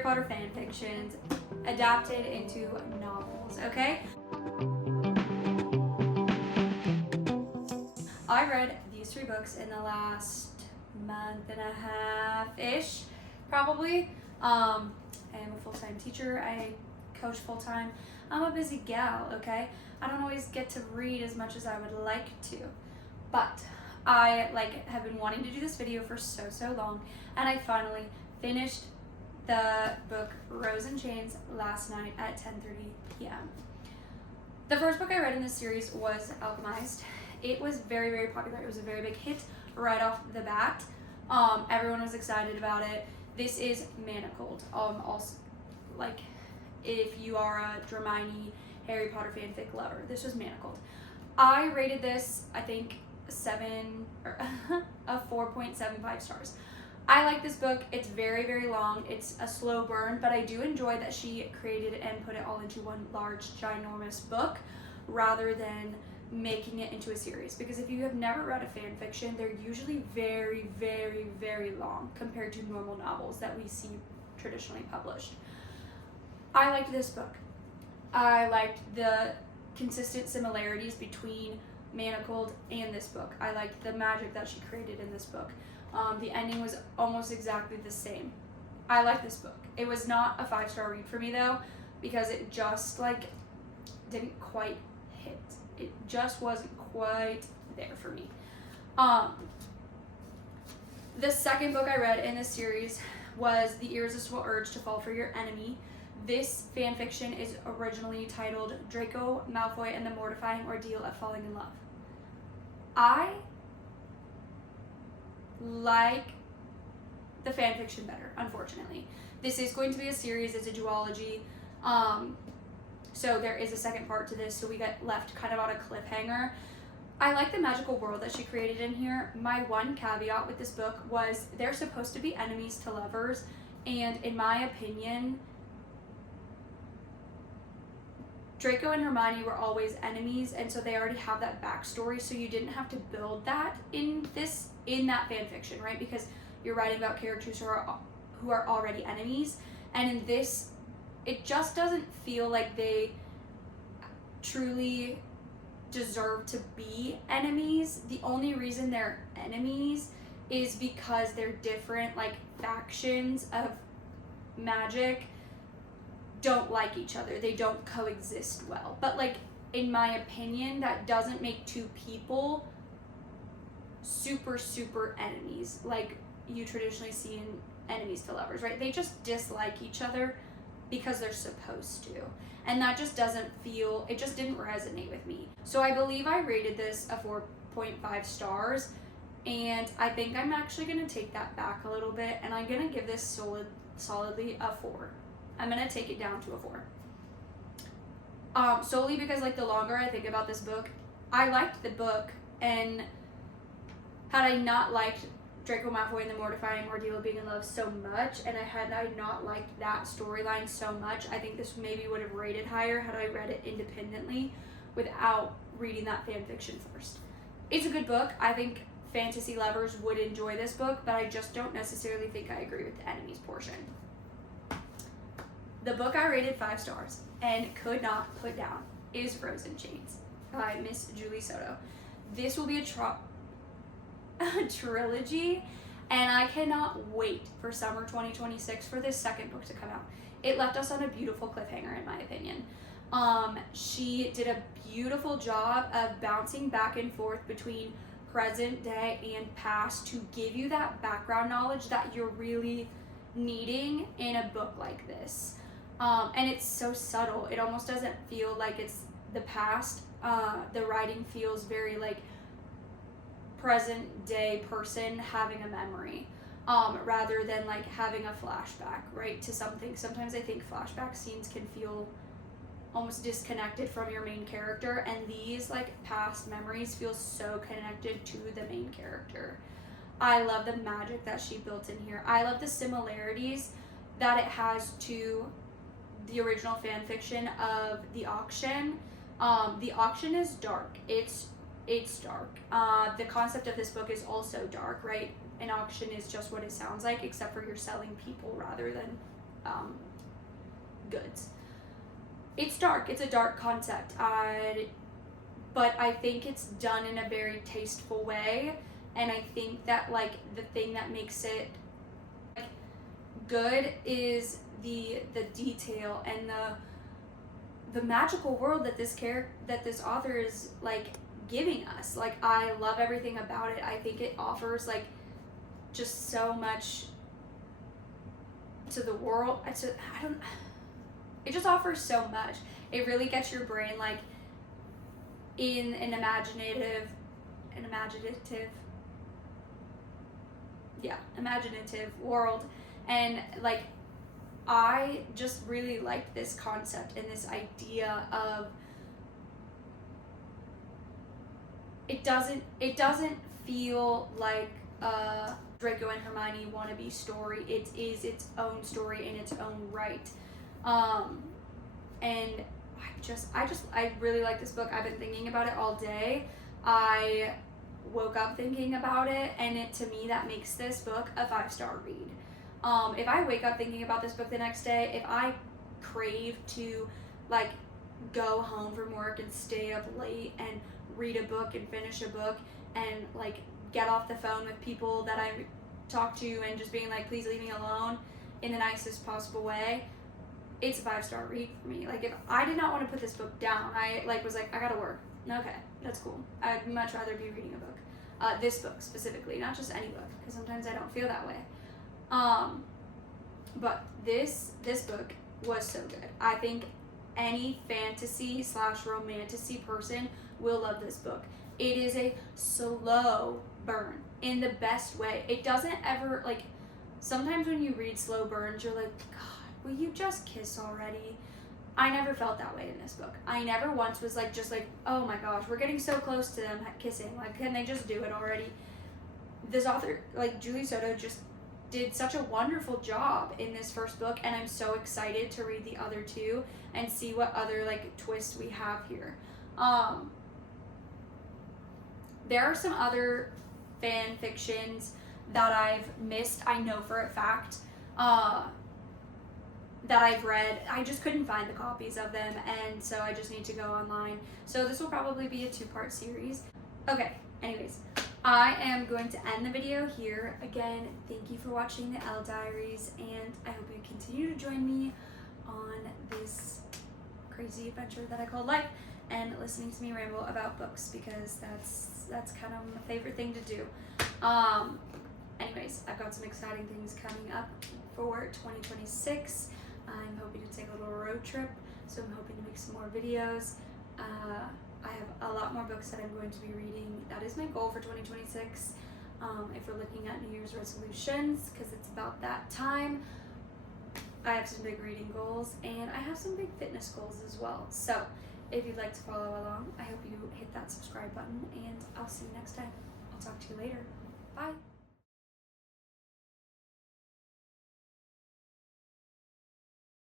Harry Potter fan fictions adapted into novels, okay? I read these 3 books in the last month and a half-ish, probably. I am a full-time teacher. I coach full-time. I'm a busy gal, okay? I don't always get to read as much as I would like to, but I have been wanting to do this video for so long, and I finally finished the book Rose and Chains last night at 10:30 p.m. The first book I read in this series was Alchemized. It was very popular. It was a very big hit right off the bat. Everyone was excited about it. This is Manacled. Also, if you are a Dramione Harry Potter fanfic lover, this was Manacled. I rated this, I think, 4.75 stars. I like this book. It's very long. It's a slow burn, but I do enjoy that she created and put it all into one large, ginormous book rather than making it into a series. Because if you have never read a fan fiction, they're usually very long compared to normal novels that we see traditionally published. I liked this book. I liked the consistent similarities between Manacled and this book. I liked the magic that she created in this book. The ending was almost exactly the same. I like this book. It was not a 5-star read for me though, because it just didn't quite hit. It just wasn't quite there for me. The second book I read in this series was The Irresistible Urge to Fall for Your Enemy. This fan fiction is originally titled Draco Malfoy and the Mortifying Ordeal of Falling in Love. I like the fan fiction better, unfortunately. This is going to be a series. It's a duology. So there is a second part to this, so we get left kind of on a cliffhanger. I like the magical world that she created in here. My one caveat with this book was they're supposed to be enemies to lovers, and in my opinion, Draco and Hermione were always enemies, and so they already have that backstory, so you didn't have to build that in that fan fiction, right? Because you're writing about characters who are already enemies, and in this, it just doesn't feel like they truly deserve to be enemies. The only reason they're enemies is because they're different factions of magic don't like each other. They don't coexist well. But in my opinion, that doesn't make two people super enemies like you traditionally see in enemies to lovers, right? They just dislike each other because they're supposed to. And that just it just didn't resonate with me. So I believe I rated this a 4.5 stars, and I think I'm actually going to take that back a little bit, and I'm going to give this solidly a 4. I'm going to take it down to a 4. Solely because the longer I think about this book, I liked the book, and had I not liked Draco Malfoy and the Mortifying Ordeal of Being in Love so much, and had I not liked that storyline so much, I think this maybe would have rated higher had I read it independently without reading that fan fiction first. It's a good book. I think fantasy lovers would enjoy this book, but I just don't necessarily think I agree with the enemies portion. The book I rated 5 stars and could not put down is Rose and Chains by Miss Julie Soto. This will be a trilogy, and I cannot wait for summer 2026 for this second book to come out. It left us on a beautiful cliffhanger, in my opinion. She did a beautiful job of bouncing back and forth between present day and past to give you that background knowledge that you're really needing in a book like this. And it's so subtle. It almost doesn't feel like it's the past. The writing feels very present day person having a memory, rather than having a flashback, right, to something. Sometimes I think flashback scenes can feel almost disconnected from your main character, and these past memories feel so connected to the main character. I love the magic that she built in here. I love the similarities that it has to the original fan fiction of The Auction. The Auction is dark. It's dark. The concept of this book is also dark, right? An auction is just what it sounds like, except for you're selling people rather than goods. It's dark. It's a dark concept. But I think it's done in a very tasteful way, and I think that like the thing that makes it like good is the detail and the magical world that this author is like giving us. Like, I love everything about it. I think it offers like just so much to the world. It just offers so much. It really gets your brain like in an imaginative world. And like, I just really liked this concept and this idea of it doesn't feel like a Draco and Hermione wannabe story. It is its own story in its own right. And I really like this book. I've been thinking about it all day. I woke up thinking about it, and to me that makes this book a 5-star read. If I wake up thinking about this book the next day, if I crave to like go home from work and stay up late and read a book and finish a book and like get off the phone with people that I talk to and just being like, please leave me alone in the nicest possible way, it's a 5-star read for me. Like, if I did not want to put this book down, I like was like, I gotta work. Okay, that's cool. I'd much rather be reading a book. This book specifically, not just any book, because sometimes I don't feel that way. But this book was so good. I think any fantasy / romantasy person will love this book. It is a slow burn in the best way. It doesn't ever, like, sometimes when you read slow burns, you're like, God, will you just kiss already? I never felt that way in this book. I never once was like, just like, oh my gosh, we're getting so close to them kissing. Like, can they just do it already? This author, like Julie Soto, just did such a wonderful job in this first book, and I'm so excited to read the other two and see what other like twists we have here. There are some other fan fictions that I've missed, I know for a fact, that I've read. I just couldn't find the copies of them, and so I just need to go online. So this will probably be a 2-part series. Okay, anyways, I am going to end the video here. Again, thank you for watching the Elle Diaries, and I hope you continue to join me on this crazy adventure that I call life, and listening to me ramble about books, because that's kind of my favorite thing to do. Anyways, I've got some exciting things coming up for 2026. I'm hoping to take a little road trip, so I'm hoping to make some more videos. I have a lot more books that I'm going to be reading. That is my goal for 2026. If we're looking at New Year's resolutions, because it's about that time, I have some big reading goals, and I have some big fitness goals as well. So if you'd like to follow along, I hope you hit that subscribe button, and I'll see you next time. I'll talk to you later. Bye.